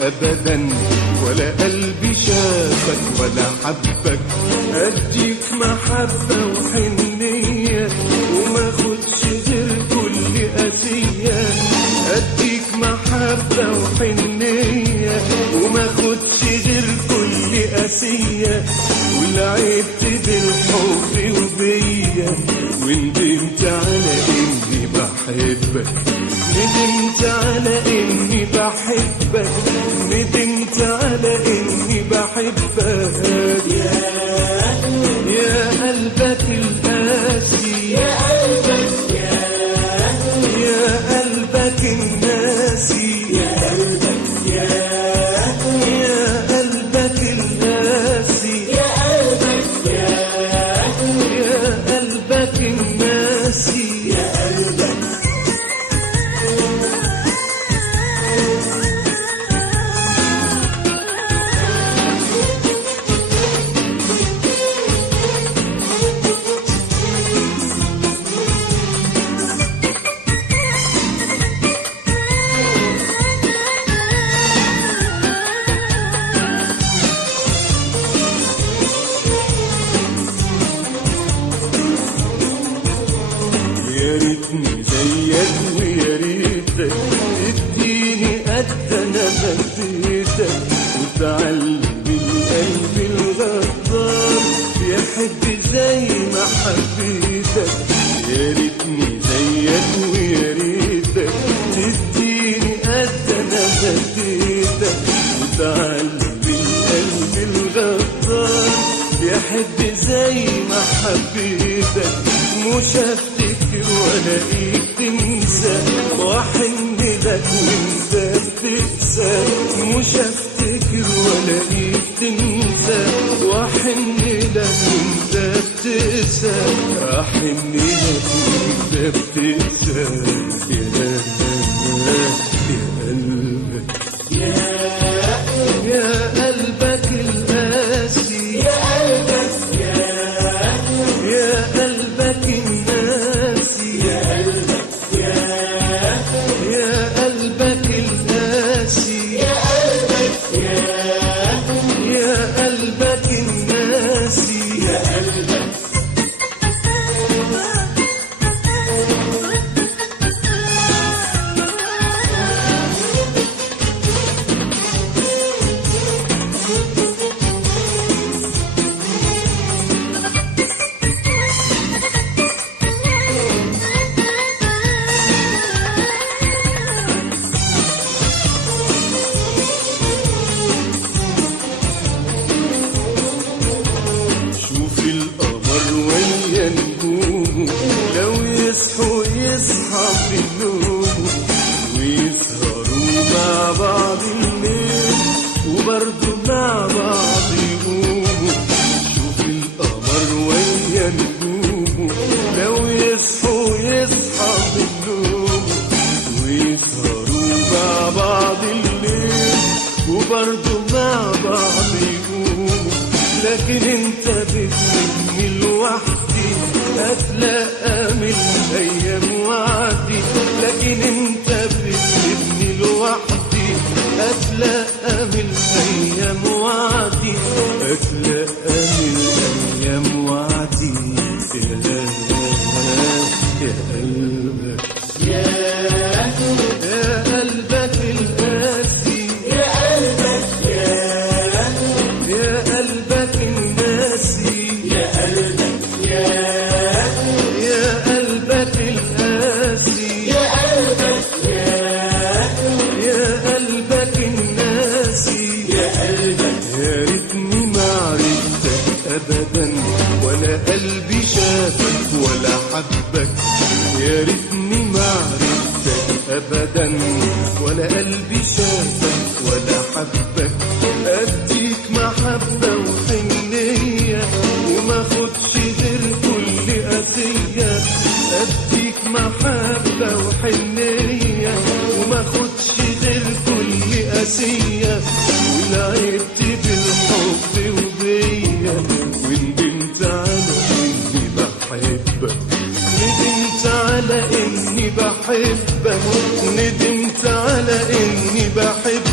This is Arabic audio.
أبدا ولا قلبي شافك ولا حبك. أديك محبة وحنية وما خدش غير كل قاسية. أديك محبة وحنية وما خدش غير كل قاسية. ولعبت بالحب وبيا وندمت على إني بحبك. ندمت على إني بحبك. ندمت على إني بحبك. يا قلبك القاسي يا قلبك يا قلبك الناسي يا قلبك يا قلبك القاسي يا قلبك يا قلبك الناسي يا قلبك. يا ريتني زيك ويا ريتك اديني قد انا بديتك وتعلم القلب الغدار يحب زي ما حبيتك. يا ريتني زيك ويا ريتك تديني قد انا بديتك وتعلم القلب الغدار يحب زي ما حبيتك. مش هفتكر والاقيك تنسى واحن لك وانت بتنسى. مش هفتكر والاقيك تنسى واحن لك وانت بتنسى. احن لك وانت بتنسى. يا قلبك يا قلبك القاسي يا قلبك يا قلبك الناسي يا قلبك يا قلبك القاسي يا قلبك يا قلبك الناسي يا قلبك. شوف القمر ويا نجومه لو يصحوا يصحى بالنوم ويسهروا مع بعض الليل وبرضه مع بعض يقوموا. شوف القمر ويا نجومه لو يصحوا يصحى بالنوم ويسهروا مع بعض الليل وبرضه مع بعض يقوموا. لكن انت بتسيبني لوحدي اتلاقى من الايام وعدي. لكن انت بتسيبني لوحدي اتلاقى من الايام وعدي. اتلاقى من الايام وعدي. يا قلبك يا قلبك القاسي يا قلبك يا قلبك الناسي يا قلبك يا قلبك القاسي يا قلبك يا قلبك الناسي يا قلبك. يا ريتني ما عرفتك أبدا ولا قلبي شافك ولا حبك. يا ريتني ما عرفتك أبدا ولا قلبي شافك ولا حبك. أديك محبة وحنية وما خدش غير كل قاسية. أديك محبة وحنية وما خدش غير كل قاسية. ولعبت بالحب وبيا وندمت على إني بحبك. ندمت على إني بحبك. ندمت على إني بحبك.